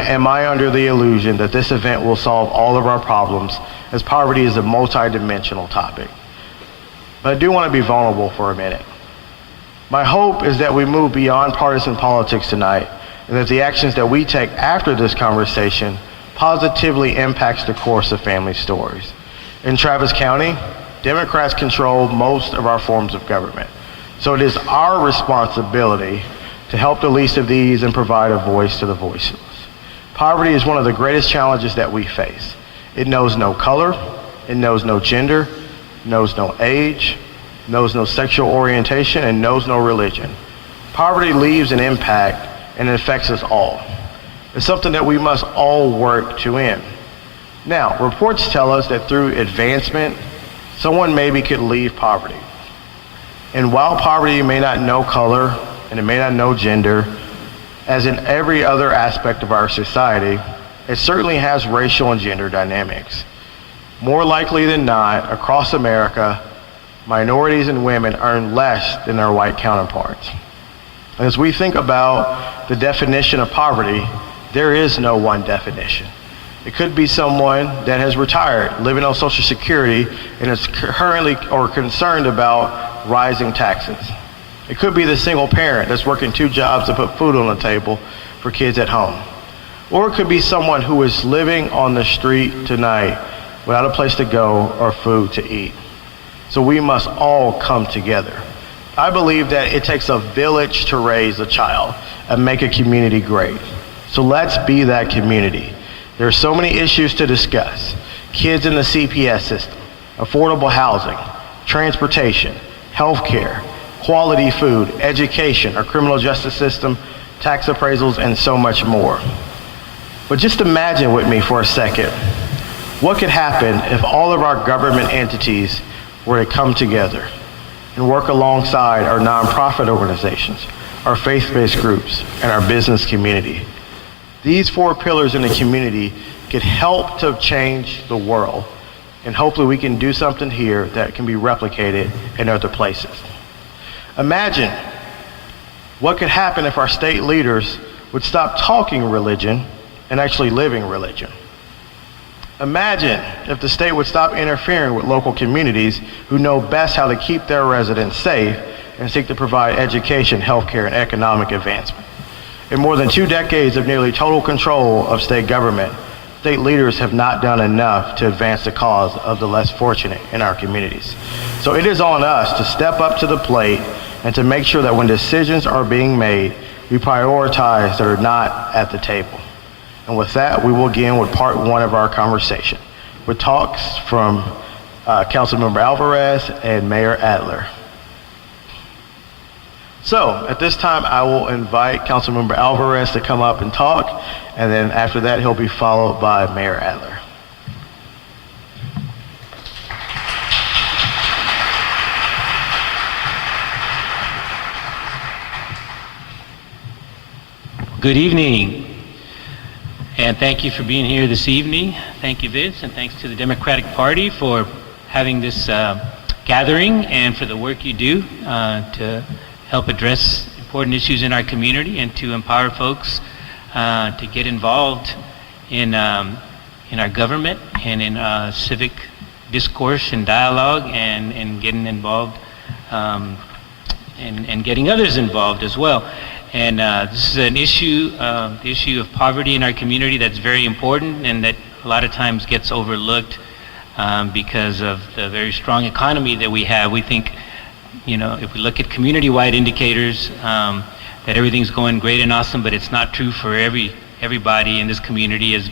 am I under the illusion that this event will solve all of our problems, as poverty is a multi-dimensional topic. But I do want to be vulnerable for a minute. My hope is that we move beyond partisan politics tonight, and that the actions that we take after this conversation positively impacts the course of family stories. In Travis County, Democrats control most of our forms of government. So it is our responsibility to help the least of these and provide a voice to the voiceless. Poverty is one of the greatest challenges that we face. It knows no color, it knows no gender, knows no age, knows no sexual orientation, and knows no religion. Poverty leaves an impact and it affects us all. It's something that we must all work to end. Now, reports tell us that through advancement, someone maybe could leave poverty. And while poverty may not know color and it may not know gender, as in every other aspect of our society, it certainly has racial and gender dynamics. More likely than not, across America, minorities and women earn less than their white counterparts. As we think about the definition of poverty, there is no one definition. It could be someone that has retired, living on Social Security, and is currently or concerned about rising taxes. It could be the single parent that's working 2 jobs to put food on the table for kids at home. Or it could be someone who is living on the street tonight without a place to go or food to eat. So we must all come together. I believe that it takes a village to raise a child and make a community great. So let's be that community. There are so many issues to discuss. Kids in the CPS system, affordable housing, transportation, healthcare, quality food, education, our criminal justice system, tax appraisals, and so much more. But just imagine with me for a second, what could happen if all of our government entities were to come together and work alongside our nonprofit organizations, our faith-based groups, and our business community. These 4 pillars in the community could help to change the world, and hopefully we can do something here that can be replicated in other places. Imagine what could happen if our state leaders would stop talking religion and actually living religion. Imagine if the state would stop interfering with local communities who know best how to keep their residents safe and seek to provide education, healthcare, and economic advancement. In more than 2 decades of nearly total control of state government, state leaders have not done enough to advance the cause of the less fortunate in our communities. So it is on us to step up to the plate and to make sure that when decisions are being made, we prioritize that are not at the table. And with that, we will begin with part 1 of our conversation, with talks from Councilmember Alvarez and Mayor Adler. So at this time, I will invite Councilmember Alvarez to come up and talk, and then after that, he'll be followed by Mayor Adler. Good evening, and thank you for being here this evening. Thank you, Vince, and thanks to the Democratic Party for having this gathering and for the work you do to help address important issues in our community and to empower folks to get involved in our government and in civic discourse and dialogue and getting involved and getting others involved as well. And this is an issue, the issue of poverty in our community that's very important and that a lot of times gets overlooked because of the very strong economy that we have. We think, you know, if we look at community-wide indicators, that everything's going great and awesome, but it's not true for everybody in this community. It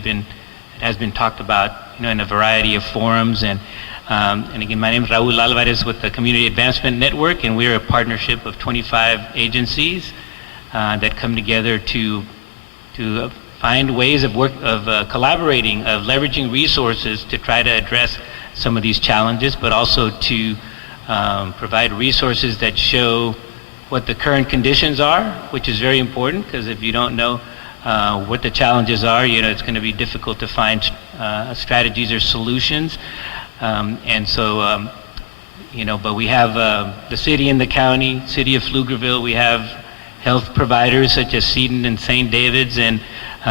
has been talked about, you know, in a variety of forums. And again, my name is Raul Alvarez with the Community Advancement Network, and we're a partnership of 25 agencies that come together to find ways of collaborating, of leveraging resources to try to address some of these challenges, but also to provide resources that show what the current conditions are, which is very important, because if you don't know what the challenges are, you know, it's going to be difficult to find strategies or solutions. You know, but we have the city and the county, city of Pflugerville, we have health providers such as Seton and St. David's, and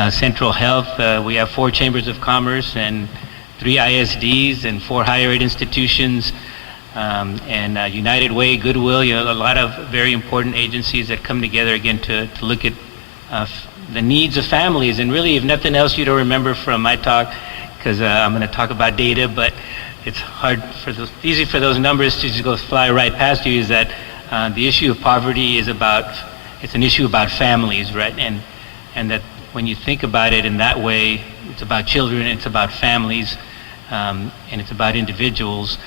Central Health, we have 4 chambers of commerce and 3 ISDs and 4 higher ed institutions, and United Way, Goodwill, a lot of very important agencies that come together again to look at the needs of families. And really, if nothing else, you don't remember from my talk, because I'm going to talk about data, but it's easy for those numbers to just go fly right past you, is that the issue of poverty is it's an issue about families, right? And that when you think about it in that way, it's about children, it's about families, and it's about individuals,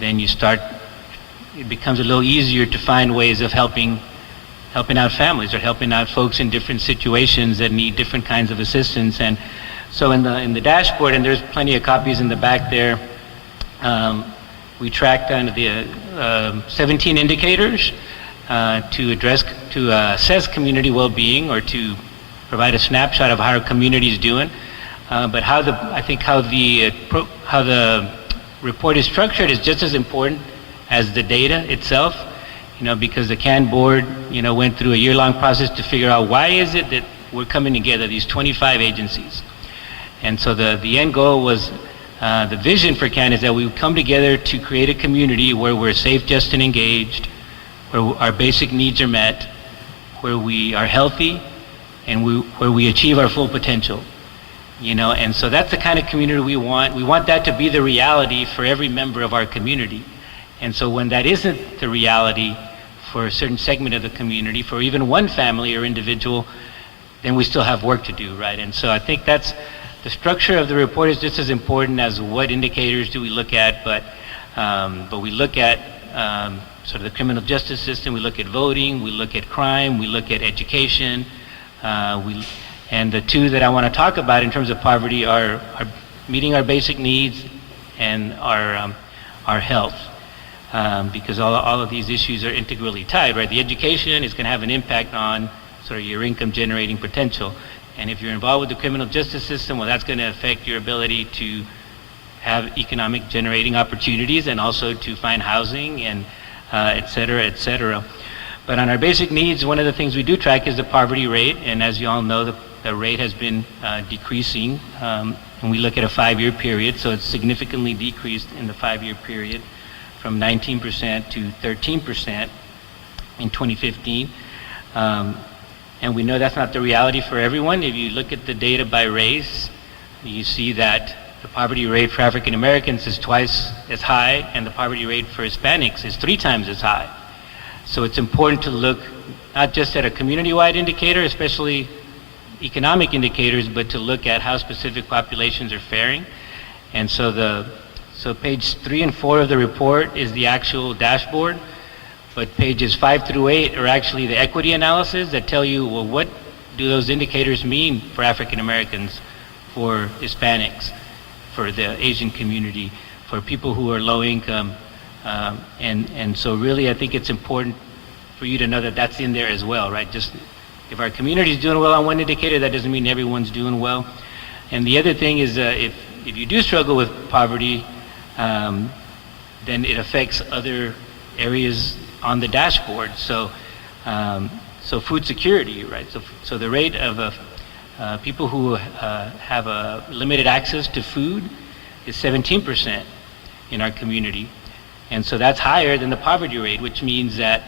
then it becomes a little easier to find ways of helping out families or helping out folks in different situations that need different kinds of assistance. And so in the dashboard, and there's plenty of copies in the back there, we tracked under the 17 indicators to assess community well-being, or to provide a snapshot of how our community is doing. But how the report is structured is just as important as the data itself, because the CAN board, went through a year-long process to figure out why is it that we're coming together, these 25 agencies. And so the end goal was, the vision for CAN is that we come together to create a community where we're safe, just, and engaged, where our basic needs are met, where we are healthy, and where we achieve our full potential. And so that's the kind of community we want. We want that to be the reality for every member of our community. And so when that isn't the reality for a certain segment of the community, for even one family or individual, then we still have work to do, right? And so I think that's the structure of the report is just as important as what indicators do we look at, but we look at sort of the criminal justice system, we look at voting, we look at crime, we look at education, and the 2 that I want to talk about in terms of poverty are meeting our basic needs and our health, because all of these issues are integrally tied, right? The education is going to have an impact on sort of your income generating potential. And if you're involved with the criminal justice system, well, that's going to affect your ability to have economic generating opportunities and also to find housing and et cetera, et cetera. But on our basic needs, one of the things we do track is the poverty rate. And as you all know, the rate has been decreasing. And we look at a 5-year period, so it's significantly decreased in the 5-year period from 19% to 13% in 2015. And we know that's not the reality for everyone. If you look at the data by race, you see that the poverty rate for African Americans is twice as high, and the poverty rate for Hispanics is 3 times as high. So it's important to look not just at a community-wide indicator, especially economic indicators, but to look at how specific populations are faring. And so page 3 and 4 of the report is the actual dashboard, but pages 5 through 8 are actually the equity analysis that tell you, well, what do those indicators mean for African Americans, for Hispanics, for the Asian community, for people who are low income, and so really I think it's important for you to know that that's in there as well, right? Just if our community is doing well on one indicator, that doesn't mean everyone's doing well. And the other thing is, if you do struggle with poverty, then it affects other areas on the dashboard. So food security, right? So the rate of people who have a limited access to food is 17% in our community. And so that's higher than the poverty rate, which means that,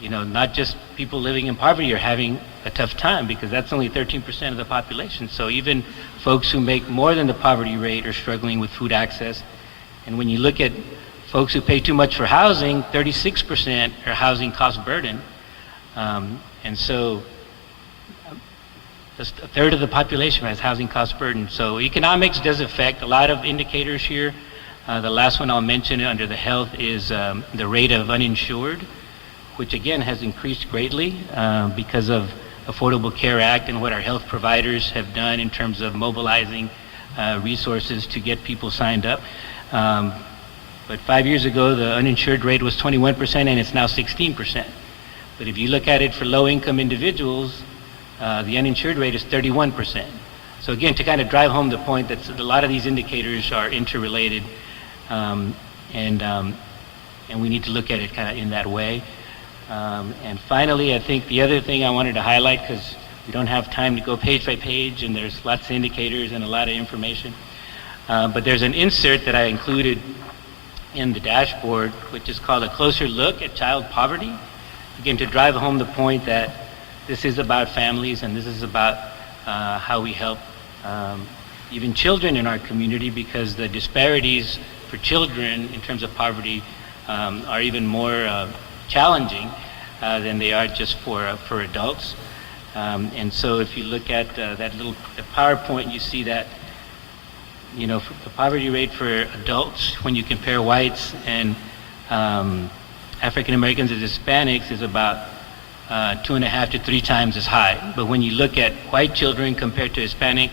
not just people living in poverty are having a tough time, because that's only 13% of the population. So even folks who make more than the poverty rate are struggling with food access. And when you look at folks who pay too much for housing, 36% are housing cost burden. And so just a third of the population has housing cost burden. So economics does affect a lot of indicators here. The last one I'll mention under the health is the rate of uninsured, which again has increased greatly because of Affordable Care Act and what our health providers have done in terms of mobilizing resources to get people signed up. But 5 years ago, the uninsured rate was 21% and it's now 16%. But if you look at it for low-income individuals, the uninsured rate is 31%. So again, to kind of drive home the point that a lot of these indicators are interrelated, and we need to look at it kind of in that way. And finally, I think the other thing I wanted to highlight, because We don't have time to go page by page, and there's lots of indicators and a lot of information. But there's an insert that I included in the dashboard, which is called A Closer Look at Child Poverty. Again, to drive home the point that this is about families, and this is about how we help even children in our community, because the disparities for children in terms of poverty are even more challenging than they are just for adults. And so if you look at the PowerPoint, you see that, you know, the poverty rate for adults, when you compare whites and African Americans and Hispanics, is about 2.5 to 3 times as high. But when you look at white children compared to Hispanic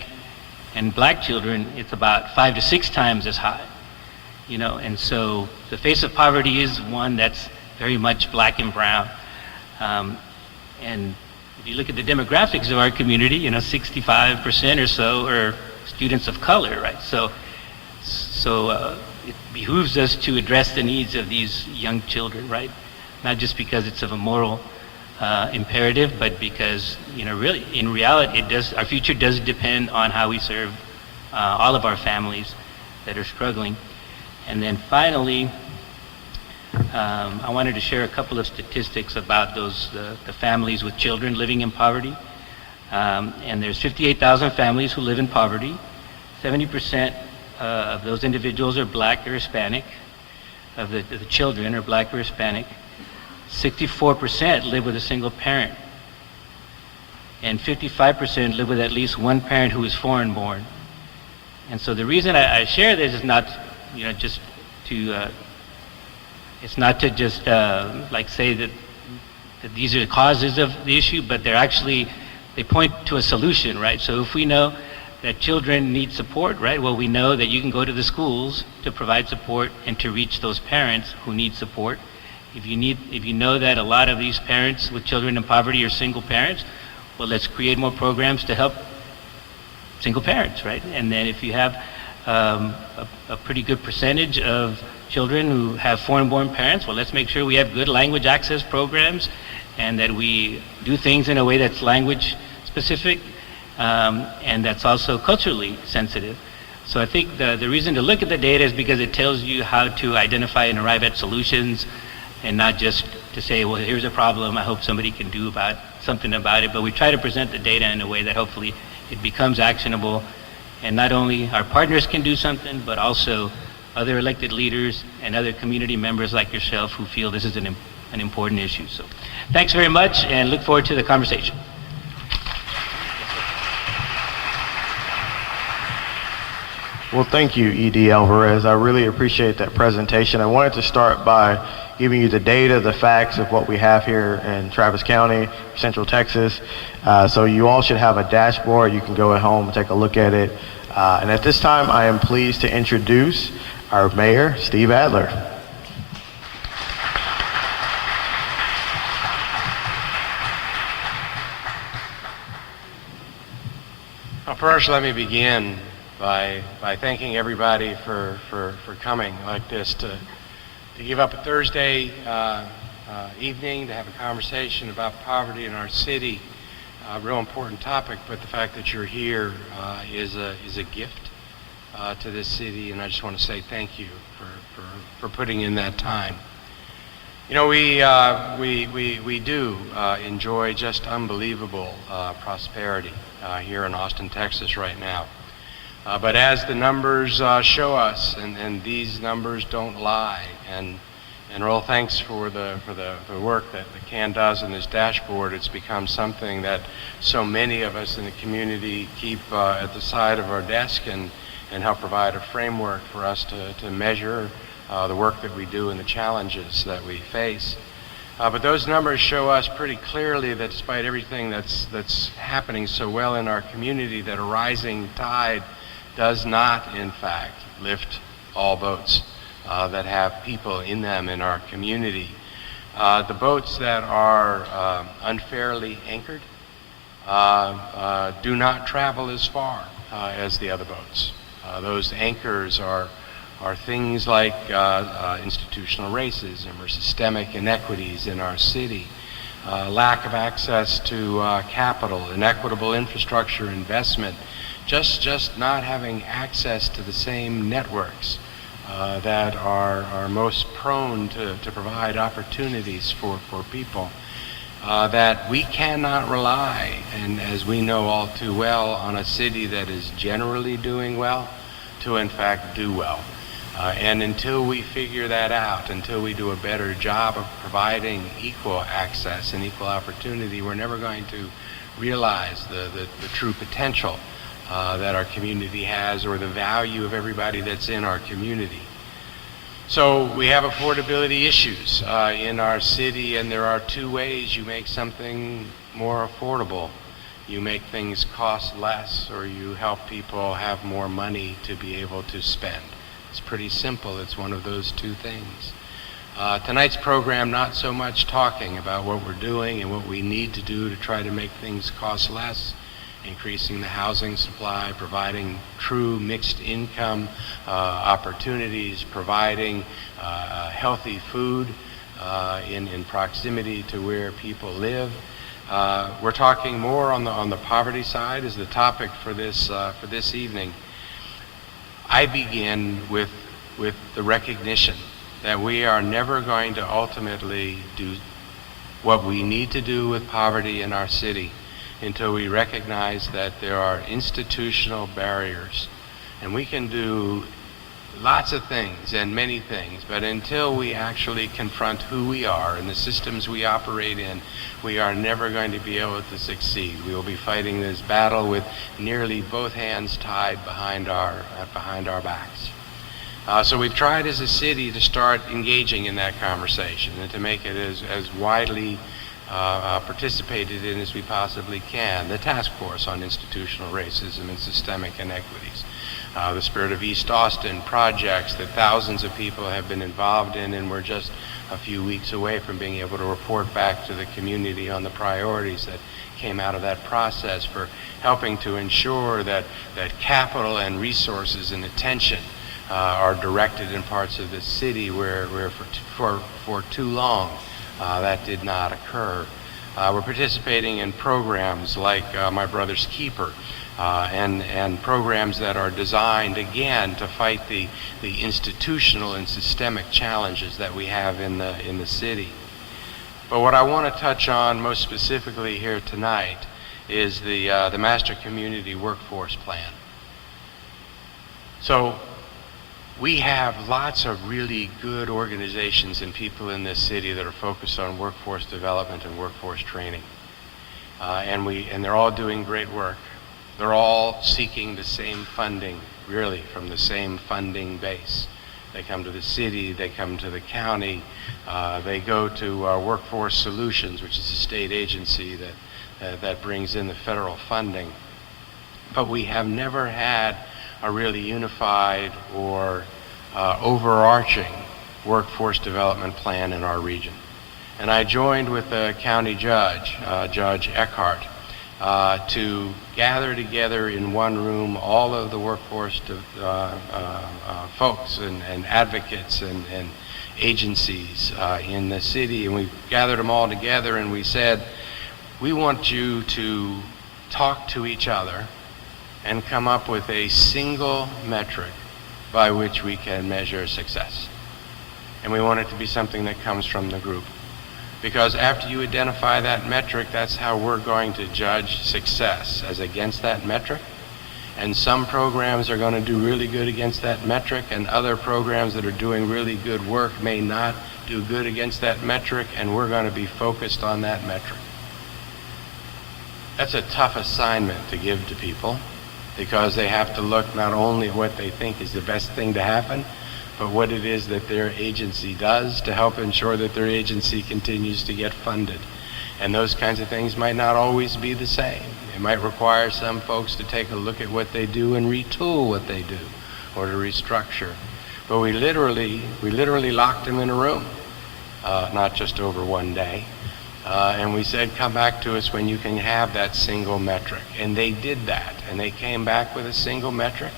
and black children, it's about 5 to 6 times as high. You know, and so the face of poverty is one that's very much black and brown. And if you look at the demographics of our community, you know, 65% or so are students of color, right? So it behooves us to address the needs of these young children, right? Not just because it's of a moral imperative, but because, you know, really, in reality, our future does depend on how we serve all of our families that are struggling. And then finally, I wanted to share a couple of statistics about the families with children living in poverty. And there's 58,000 families who live in poverty. 70% of those individuals are black or Hispanic, of the children are black or Hispanic. 64% live with a single parent. And 55% live with at least one parent who is foreign born. And so the reason I share this is not, you know, just to, it's not to just like say that these are the causes of the issue, but they point to a solution, right? So if we know that children need support, right? Well, we know that you can go to the schools to provide support and to reach those parents who need support. If you know that a lot of these parents with children in poverty are single parents, well, let's create more programs to help single parents, right? And then if you have a pretty good percentage of children who have foreign-born parents, well, let's make sure we have good language access programs and that we do things in a way that's language specific and that's also culturally sensitive. So I think the reason to look at the data is because it tells you how to identify and arrive at solutions, and not just to say, well, here's a problem, I hope somebody can do something about it, but we try to present the data in a way that hopefully it becomes actionable, and not only our partners can do something, but also other elected leaders and other community members like yourself who feel this is an important issue. So thanks very much, and look forward to the conversation. Well, thank you, ED Alvarez. I really appreciate that presentation. I wanted to start by giving you the data, the facts of what we have here in Travis County, Central Texas. So you all should have a dashboard. You can go at home and take a look at it. And at this time, I am pleased to introduce our mayor, Steve Adler. Well, first, let me begin by thanking everybody for coming like this to give up a Thursday evening to have a conversation about poverty in our city. A real important topic, but the fact that you're here is a gift to this city, and I just want to say thank you for putting in that time. You know, we do enjoy just unbelievable prosperity here in Austin, Texas right now. But as the numbers show us, and these numbers don't lie, and Raul, thanks for the work that the CAN does in this dashboard. It's become something that so many of us in the community keep at the side of our desk and help provide a framework for us to measure the work that we do and the challenges that we face. But those numbers show us pretty clearly that despite everything that's happening so well in our community, that a rising tide does not, in fact, lift all boats that have people in them in our community. The boats that are unfairly anchored do not travel as far as the other boats. Those anchors are things like institutional racism or systemic inequities in our city. lack of access to capital, inequitable infrastructure investment, just not having access to the same networks that are most prone to provide opportunities for people. That we cannot rely, and as we know all too well, on a city that is generally doing well to in fact do well. And until we figure that out, until we do a better job of providing equal access and equal opportunity, we're never going to realize the true potential that our community has, or the value of everybody that's in our community. So we have affordability issues in our city, and there are two ways you make something more affordable. You make things cost less, or you help people have more money to be able to spend. It's pretty simple. It's one of those two things. Tonight's program, not so much talking about what we're doing and what we need to do to try to make things cost less, increasing the housing supply, providing true mixed income opportunities, providing healthy food in proximity to where people live. We're talking more on the poverty side as the topic for this evening. I begin with the recognition that we are never going to ultimately do what we need to do with poverty in our city until we recognize that there are institutional barriers. And we can do lots of things and many things, but until we actually confront who we are and the systems we operate in, we are never going to be able to succeed. We will be fighting this battle with nearly both hands tied behind our backs. So we've tried as a city to start engaging in that conversation and to make it as widely participated in as we possibly can. The Task Force on Institutional Racism and Systemic Inequities, the Spirit of East Austin projects that thousands of people have been involved in, and we're just a few weeks away from being able to report back to the community on the priorities that came out of that process for helping to ensure that capital and resources and attention are directed in parts of the city where for too long that did not occur. We're participating in programs like My Brother's Keeper, and programs that are designed, again, to fight the institutional and systemic challenges that we have in the city. But what I want to touch on most specifically here tonight is the Master Community Workforce Plan. So we have lots of really good organizations and people in this city that are focused on workforce development and workforce training. And they're all doing great work. They're all seeking the same funding, really, from the same funding base. They come to the city, they come to the county, they go to Workforce Solutions, which is a state agency that brings in the federal funding. But we have never had a really unified or overarching workforce development plan in our region. And I joined with the county judge, Judge Eckhardt, to gather together in one room all of the workforce folks and advocates and agencies in the city. And we gathered them all together and we said, we want you to talk to each other and come up with a single metric by which we can measure success. And we want it to be something that comes from the group. Because after you identify that metric, that's how we're going to judge success, as against that metric. And some programs are going to do really good against that metric, and other programs that are doing really good work may not do good against that metric, and we're going to be focused on that metric. That's a tough assignment to give to people, because they have to look not only at what they think is the best thing to happen, but what it is that their agency does to help ensure that their agency continues to get funded. And those kinds of things might not always be the same. It might require some folks to take a look at what they do and retool what they do, or to restructure. But we literally locked them in a room, not just over one day. And we said, come back to us when you can have that single metric. And they did that, and they came back with a single metric,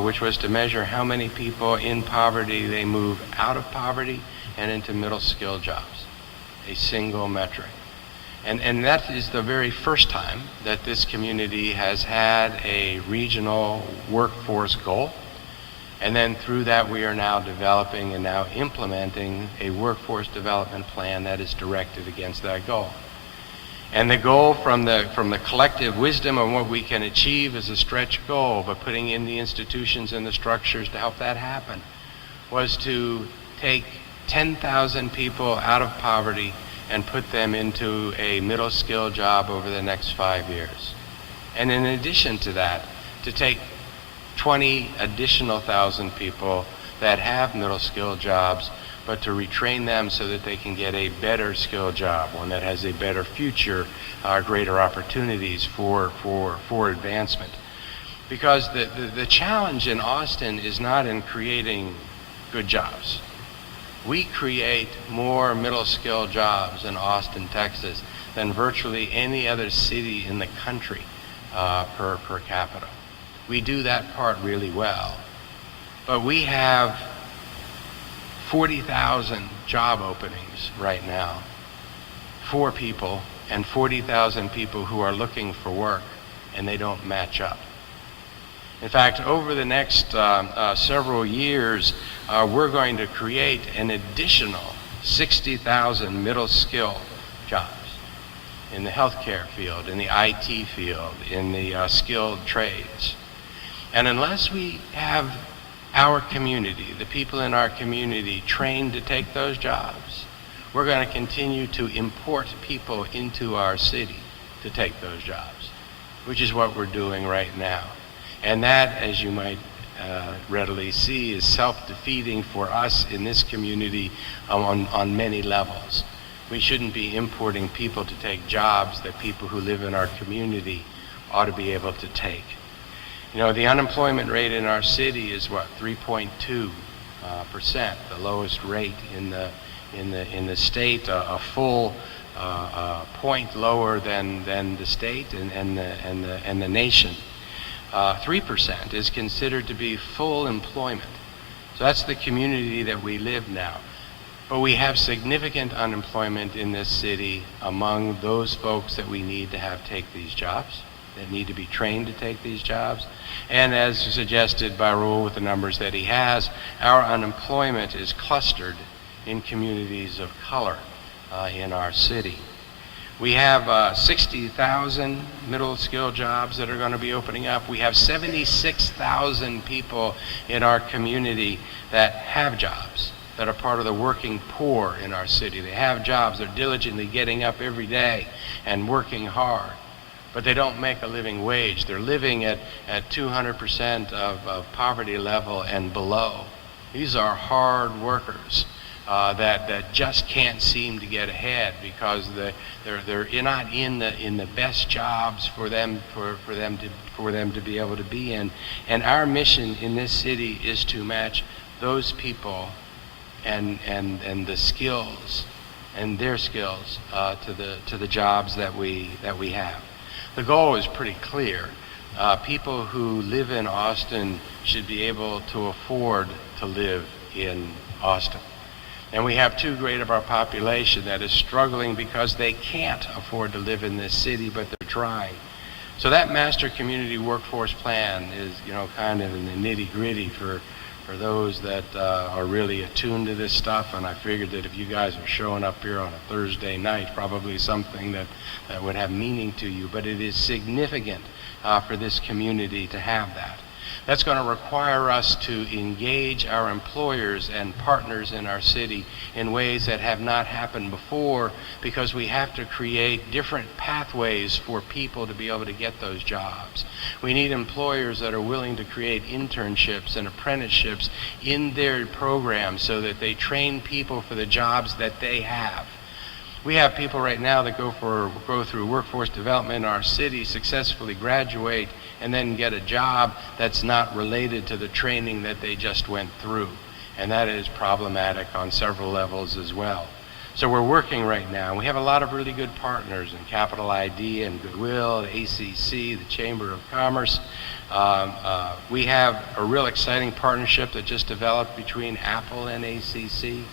which was to measure how many people in poverty they move out of poverty and into middle skill jobs. A single metric. And that is the very first time that this community has had a regional workforce goal. And then through that, we are now developing and now implementing a workforce development plan that is directed against that goal. And the goal from the collective wisdom of what we can achieve is a stretch goal, but putting in the institutions and the structures to help that happen was to take 10,000 people out of poverty and put them into a middle skill job over the next 5 years. And in addition to that, to take 20 additional thousand people that have middle skill jobs, but to retrain them so that they can get a better skill job, one that has a better future, greater opportunities for advancement. Because the challenge in Austin is not in creating good jobs. We create more middle skill jobs in Austin, Texas than virtually any other city in the country per capita. We do that part really well. But we have 40,000 job openings right now for people and 40,000 people who are looking for work and they don't match up. In fact, over the next several years, we're going to create an additional 60,000 middle skill jobs in the healthcare field, in the IT field, in the skilled trades. And unless we have our community, the people in our community, trained to take those jobs, we're going to continue to import people into our city to take those jobs, which is what we're doing right now. And that, as you might readily see, is self-defeating for us in this community on many levels. We shouldn't be importing people to take jobs that people who live in our community ought to be able to take. You know, the unemployment rate in our city is what, 3.2%, the lowest rate in the state, a full point lower than the state and the nation. 3% is considered to be full employment. So that's the community that we live now. But we have significant unemployment in this city among those folks that we need to have take these jobs, that need to be trained to take these jobs. And as suggested by Raul with the numbers that he has, our unemployment is clustered in communities of color in our city. We have 60,000 middle skill jobs that are going to be opening up. We have 76,000 people in our community that have jobs, that are part of the working poor in our city. They have jobs, they're diligently getting up every day and working hard, but they don't make a living wage. They're living at 200% of poverty level and below. These are hard workers. That just can't seem to get ahead because they're not in the best jobs for them to be able to be in. And our mission in this city is to match those people and the skills and their skills to the jobs that we have. The goal is pretty clear. People who live in Austin should be able to afford to live in Austin. And we have too great of our population that is struggling because they can't afford to live in this city, but they're trying. So that master community workforce plan is, kind of in the nitty-gritty for those that are really attuned to this stuff. And I figured that if you guys are showing up here on a Thursday night, probably something that would have meaning to you. But it is significant for this community to have that. That's going to require us to engage our employers and partners in our city in ways that have not happened before, because we have to create different pathways for people to be able to get those jobs. We need employers that are willing to create internships and apprenticeships in their programs so that they train people for the jobs that they have. We have people right now that go through workforce development in our city, successfully graduate, and then get a job that's not related to the training that they just went through. And that is problematic on several levels as well. So we're working right now. We have a lot of really good partners in Capital ID and Goodwill, the ACC, the Chamber of Commerce. We have a real exciting partnership that just developed between Apple and ACC.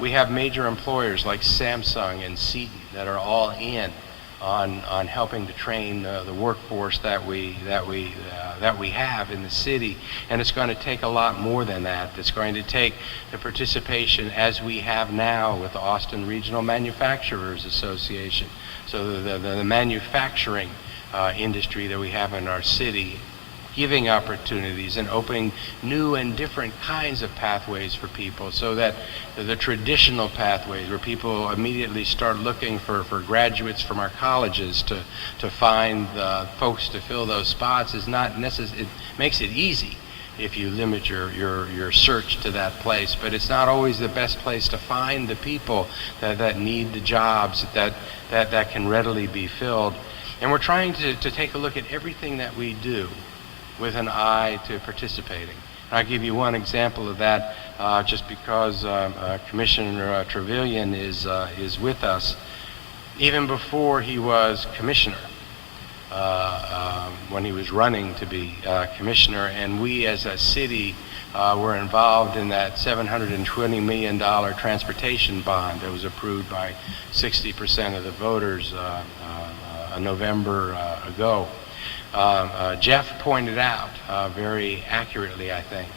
We have major employers like Samsung and Seton that are all in on helping to train the workforce that we have in the city, and it's going to take a lot more than that. It's going to take the participation as we have now with the Austin Regional Manufacturers Association. So the manufacturing industry that we have in our city, giving opportunities and opening new and different kinds of pathways for people, so that the traditional pathways where people immediately start looking for graduates from our colleges to find folks to fill those spots is not necessary. It makes it easy if you limit your search to that place, but it's not always the best place to find the people that need the jobs that can readily be filled. And we're trying to take a look at everything that we do with an eye to participating. And I'll give you one example of that, just because Commissioner Travillion is with us. Even before he was commissioner, when he was running to be commissioner, and we as a city were involved in that $720 million transportation bond that was approved by 60% of the voters a November ago. Jeff pointed out very accurately, I think,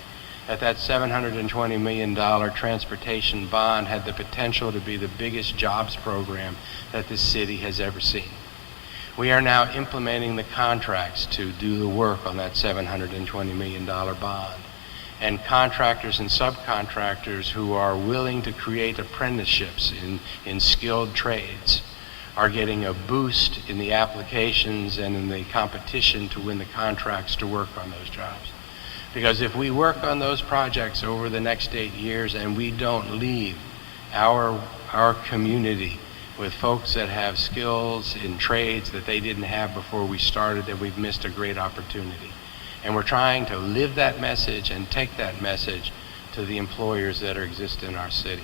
that $720 million transportation bond had the potential to be the biggest jobs program that this city has ever seen. We are now implementing the contracts to do the work on that $720 million bond. And contractors and subcontractors who are willing to create apprenticeships in skilled trades are getting a boost in the applications and in the competition to win the contracts to work on those jobs. Because if we work on those projects over the next 8 years and we don't leave our community with folks that have skills in trades that they didn't have before we started, then we've missed a great opportunity. And we're trying to live that message and take that message to the employers that exist in our city.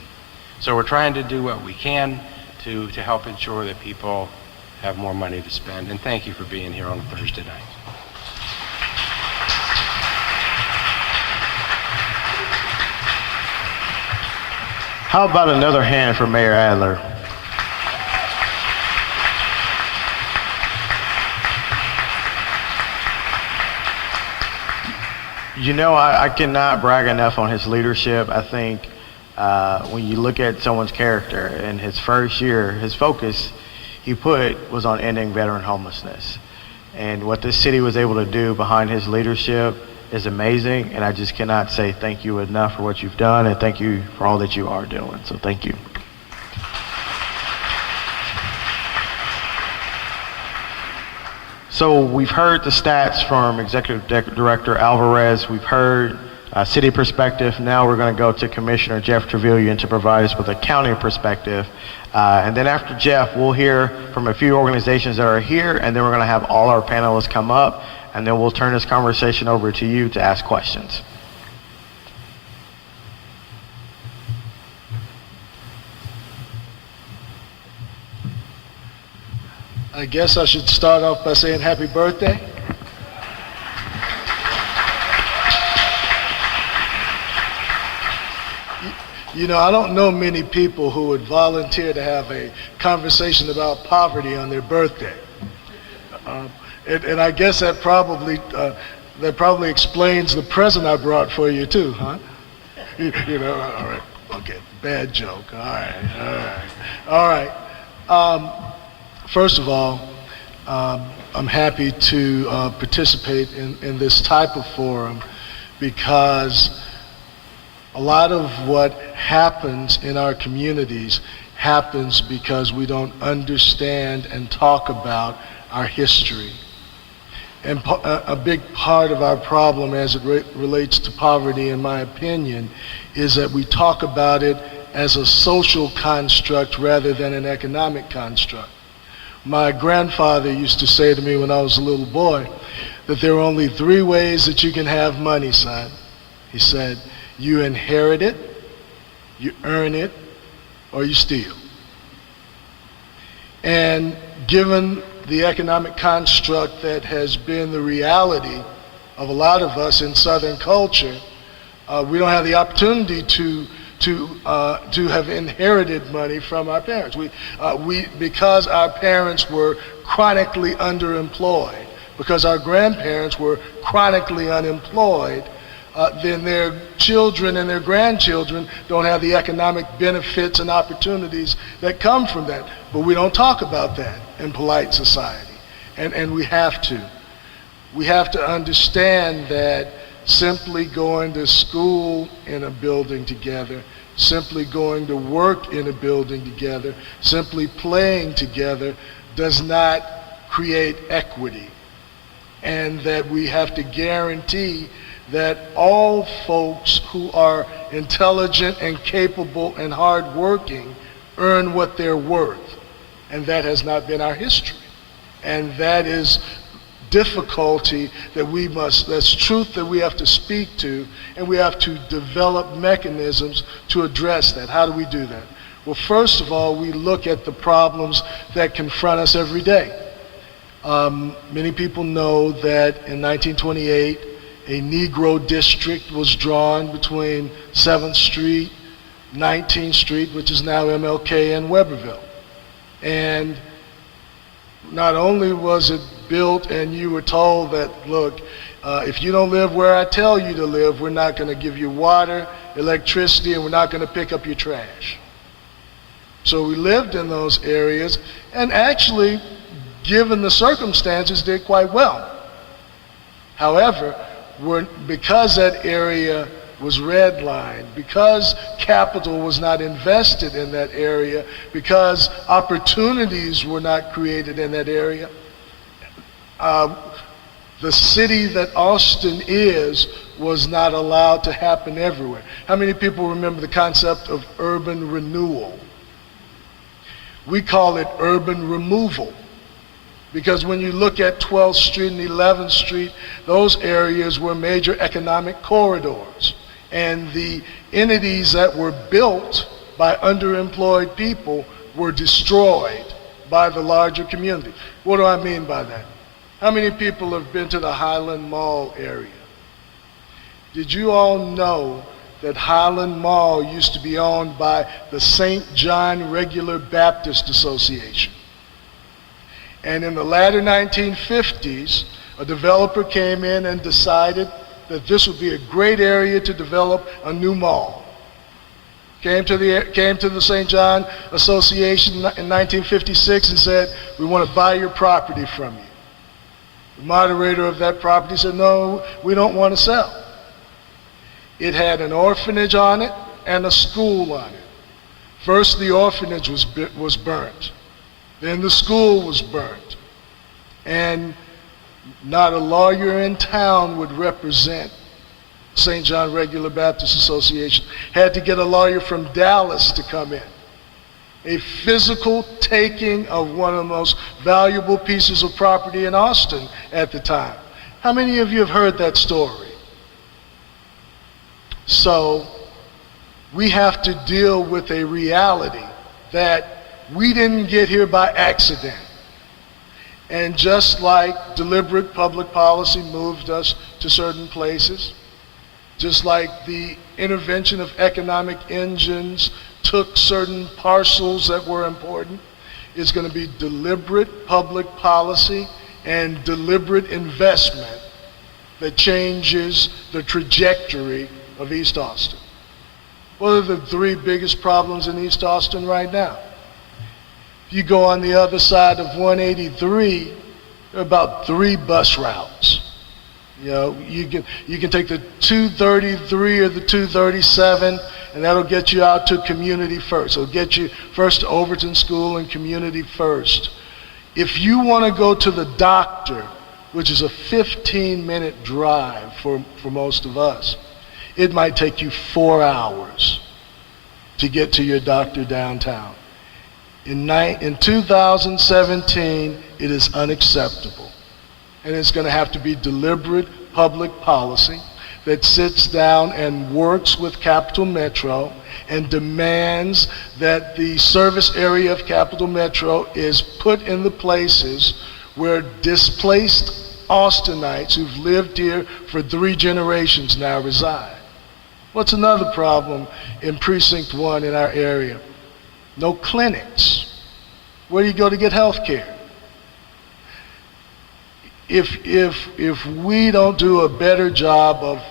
So we're trying to do what we can to help ensure that people have more money to spend. And thank you for being here on a Thursday night. How about another hand for Mayor Adler? You know, I cannot brag enough on his leadership. I think when you look at someone's character, in his first year, his focus he put was on ending veteran homelessness. And what this city was able to do behind his leadership is amazing, and I just cannot say thank you enough for what you've done, and thank you for all that you are doing. So thank you. So we've heard the stats from Executive Director Alvarez. We've heard city perspective. Now we're going to go to Commissioner Jeff Travillion to provide us with a county perspective. And then after Jeff, we'll hear from a few organizations that are here, and then we're going to have all our panelists come up, and then we'll turn this conversation over to you to ask questions. I guess I should start off by saying happy birthday. You know, I don't know many people who would volunteer to have a conversation about poverty on their birthday. And I guess that probably explains the present I brought for you too, huh? You know, all right, okay, bad joke, all right. First of all, I'm happy to participate in this type of forum because a lot of what happens in our communities happens because we don't understand and talk about our history. And a big part of our problem as it relates to poverty, in my opinion, is that we talk about it as a social construct rather than an economic construct. My grandfather used to say to me when I was a little boy that there are only 3 ways that you can have money, son. He said, you inherit it, you earn it, or you steal. And given the economic construct that has been the reality of a lot of us in Southern culture, we don't have the opportunity to to have inherited money from our parents. Because our parents were chronically underemployed, because our grandparents were chronically unemployed, then their children and their grandchildren don't have the economic benefits and opportunities that come from that. But we don't talk about that in polite society, and we have to. We have to understand that simply going to school in a building together, simply going to work in a building together, simply playing together does not create equity. And that we have to guarantee that all folks who are intelligent and capable and hardworking earn what they're worth. And that has not been our history. And that is difficulty that's truth that we have to speak to, and we have to develop mechanisms to address that. How do we do that? Well, first of all, we look at the problems that confront us every day. Many people know that in 1928, a Negro district was drawn between 7th Street, 19th Street, which is now MLK, and Weberville. And not only was it built and you were told that, look, if you don't live where I tell you to live, we're not going to give you water, electricity, and we're not going to pick up your trash. So we lived in those areas, and actually, given the circumstances, did quite well. However, because that area was redlined, because capital was not invested in that area, because opportunities were not created in that area, the city that Austin is was not allowed to happen everywhere. How many people remember the concept of urban renewal? We call it urban removal. Because when you look at 12th Street and 11th Street, those areas were major economic corridors. And the entities that were built by underemployed people were destroyed by the larger community. What do I mean by that? How many people have been to the Highland Mall area? Did you all know that Highland Mall used to be owned by the St. John Regular Baptist Association? And in the latter 1950s, a developer came in and decided that this would be a great area to develop a new mall. Came to the St. John Association in 1956 and said, we want to buy your property from you. The moderator of that property said, no, we don't want to sell. It had an orphanage on it and a school on it. First, the orphanage was burnt. Then the school was burnt. And not a lawyer in town would represent St. John Regular Baptist Association. Had to get a lawyer from Dallas to come in. A physical taking of one of the most valuable pieces of property in Austin at the time. How many of you have heard that story? So we have to deal with a reality that we didn't get here by accident. And just like deliberate public policy moved us to certain places, just like the intervention of economic engines took certain parcels that were important, it's going to be deliberate public policy and deliberate investment that changes the trajectory of East Austin. What are the three biggest problems in East Austin right now? If you go on the other side of 183, there are about 3 bus routes. You know, you can take the 233 or the 237, and that'll get you out to Community First. It'll get you first to Overton School and Community First. If you want to go to the doctor, which is a 15-minute drive for most of us, it might take you 4 hours to get to your doctor downtown. In 2017, it is unacceptable. And it's going to have to be deliberate public policy that sits down and works with Capital Metro and demands that the service area of Capital Metro is put in the places where displaced Austinites who've lived here for 3 generations now reside. What's another problem in Precinct 1 in our area? No clinics. Where do you go to get health care? If we don't do a better job of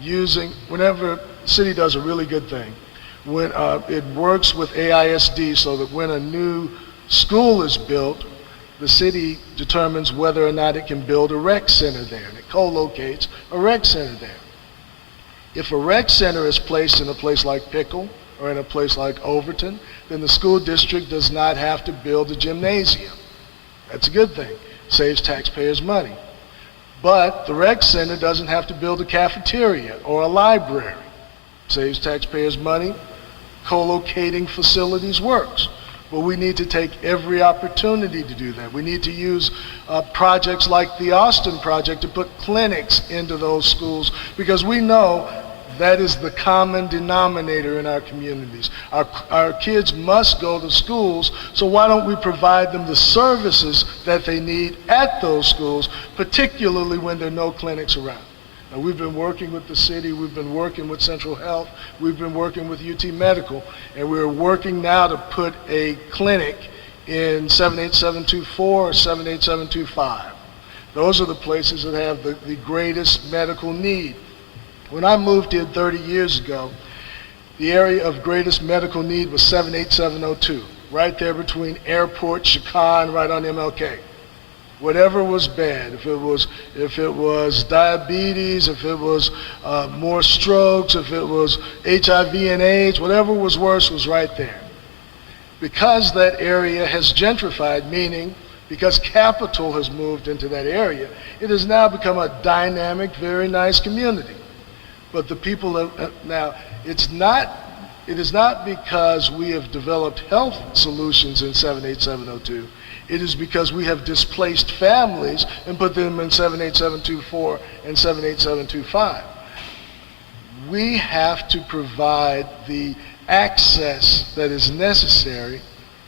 using, whenever the city does a really good thing, when it works with AISD so that when a new school is built, the city determines whether or not it can build a rec center there, and it co-locates a rec center there. If a rec center is placed in a place like Pickle or in a place like Overton, then the school district does not have to build a gymnasium. That's a good thing. Saves taxpayers money. But the rec center doesn't have to build a cafeteria or a library. Saves taxpayers money. Co-locating facilities works. But we need to take every opportunity to do that. We need to use projects like the Austin project to put clinics into those schools, because we know that is the common denominator in our communities. Our kids must go to schools, so why don't we provide them the services that they need at those schools, particularly when there are no clinics around. Now, we've been working with the city, we've been working with Central Health, we've been working with UT Medical, and we're working now to put a clinic in 78724 or 78725. Those are the places that have the greatest medical need. When I moved here 30 years ago, the area of greatest medical need was 78702, right there between Airport, Chicon, right on MLK. Whatever was bad, if it was diabetes, if it was more strokes, if it was HIV and AIDS, whatever was worse was right there. Because that area has gentrified, meaning because capital has moved into that area, it has now become a dynamic, very nice community. But the people now, it is not because we have developed health solutions in 78702. It is because we have displaced families and put them in 78724 and 78725. We have to provide the access that is necessary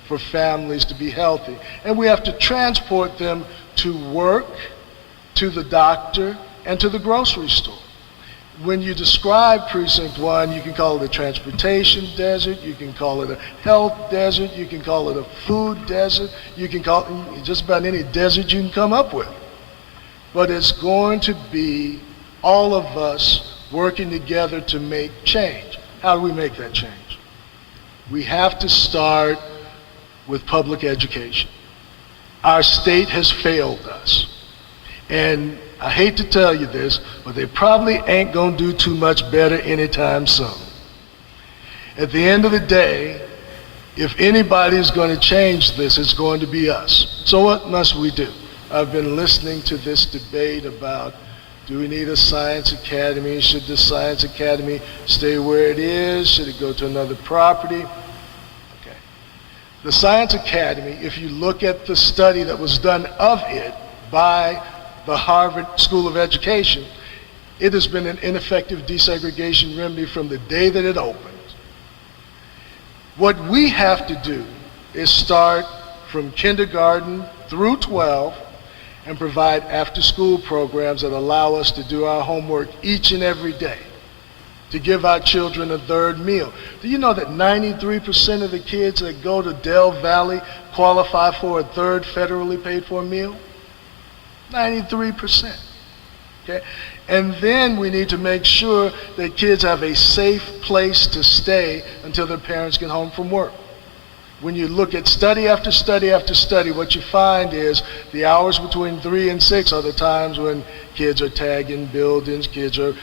for families to be healthy. And we have to transport them to work, to the doctor, and to the grocery store. When you describe Precinct 1, you can call it a transportation desert, you can call it a health desert, you can call it a food desert, you can call it just about any desert you can come up with. But it's going to be all of us working together to make change. How do we make that change? We have to start with public education. Our state has failed us. And I hate to tell you this, but they probably ain't gonna do too much better anytime soon. At the end of the day, if anybody's gonna change this, it's going to be us. So what must we do? I've been listening to this debate about, do we need a science academy? Should the science academy stay where it is? Should it go to another property? Okay. The science academy, if you look at the study that was done of it by the Harvard School of Education, it has been an ineffective desegregation remedy from the day that it opened. What we have to do is start from kindergarten through 12 and provide after-school programs that allow us to do our homework each and every day, to give our children a third meal. Do you know that 93% of the kids that go to Del Valley qualify for a third federally paid for meal? 93%, okay? And then we need to make sure that kids have a safe place to stay until their parents get home from work. When you look at study after study after study, what you find is the hours between 3 and 6 are the times when kids are tagging buildings, kids are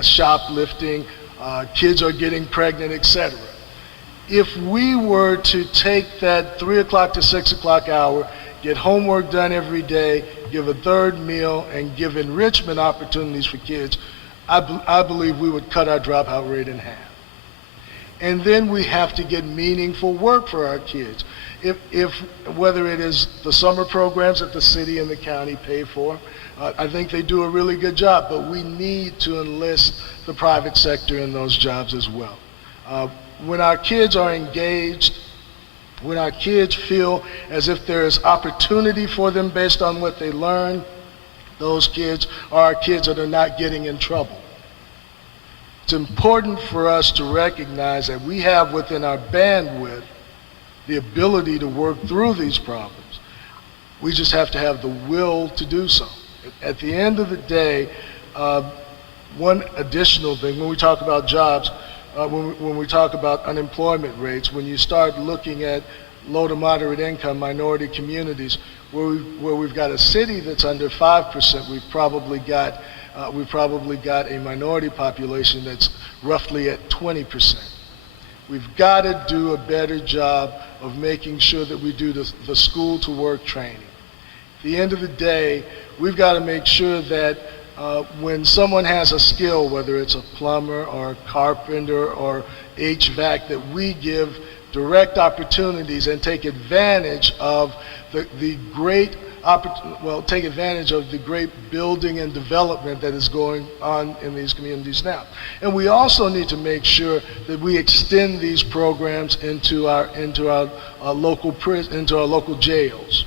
shoplifting, kids are getting pregnant, etc. If we were to take that 3 o'clock to 6 o'clock hour, get homework done every day, give a third meal, and give enrichment opportunities for kids, I believe we would cut our dropout rate in half. And then we have to get meaningful work for our kids. Whether it is the summer programs that the city and the county pay for, I think they do a really good job, but we need to enlist the private sector in those jobs as well. When our kids are engaged, when our kids feel as if there is opportunity for them based on what they learn, those kids are our kids that are not getting in trouble. It's important for us to recognize that we have within our bandwidth the ability to work through these problems. We just have to have the will to do so. At the end of the day, one additional thing, when we talk about jobs, when we talk about unemployment rates, when you start looking at low to moderate income minority communities, where we've got a city that's under 5%, we've probably got a minority population that's roughly at 20%. We've got to do a better job of making sure that we do the school to work training. At the end of the day, we've got to make sure that when someone has a skill, whether it's a plumber or a carpenter or HVAC, that we give direct opportunities and take advantage of the great building and development that is going on in these communities now. And we also need to make sure that we extend these programs into our local jails.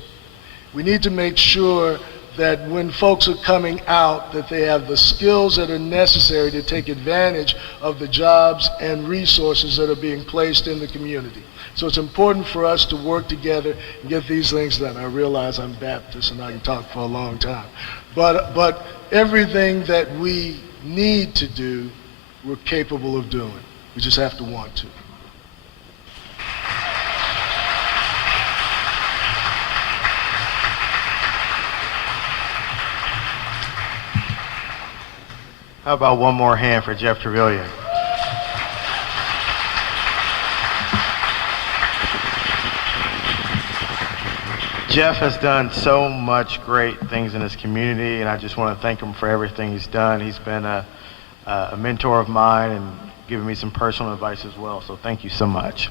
We need to make sure that when folks are coming out, that they have the skills that are necessary to take advantage of the jobs and resources that are being placed in the community. So it's important for us to work together and get these things done. I realize I'm Baptist and I can talk for a long time. But everything that we need to do, we're capable of doing. We just have to want to. How about one more hand for Jeff Travillion? Jeff has done so much great things in his community, and I just want to thank him for everything he's done. He's been a mentor of mine and given me some personal advice as well, so thank you so much.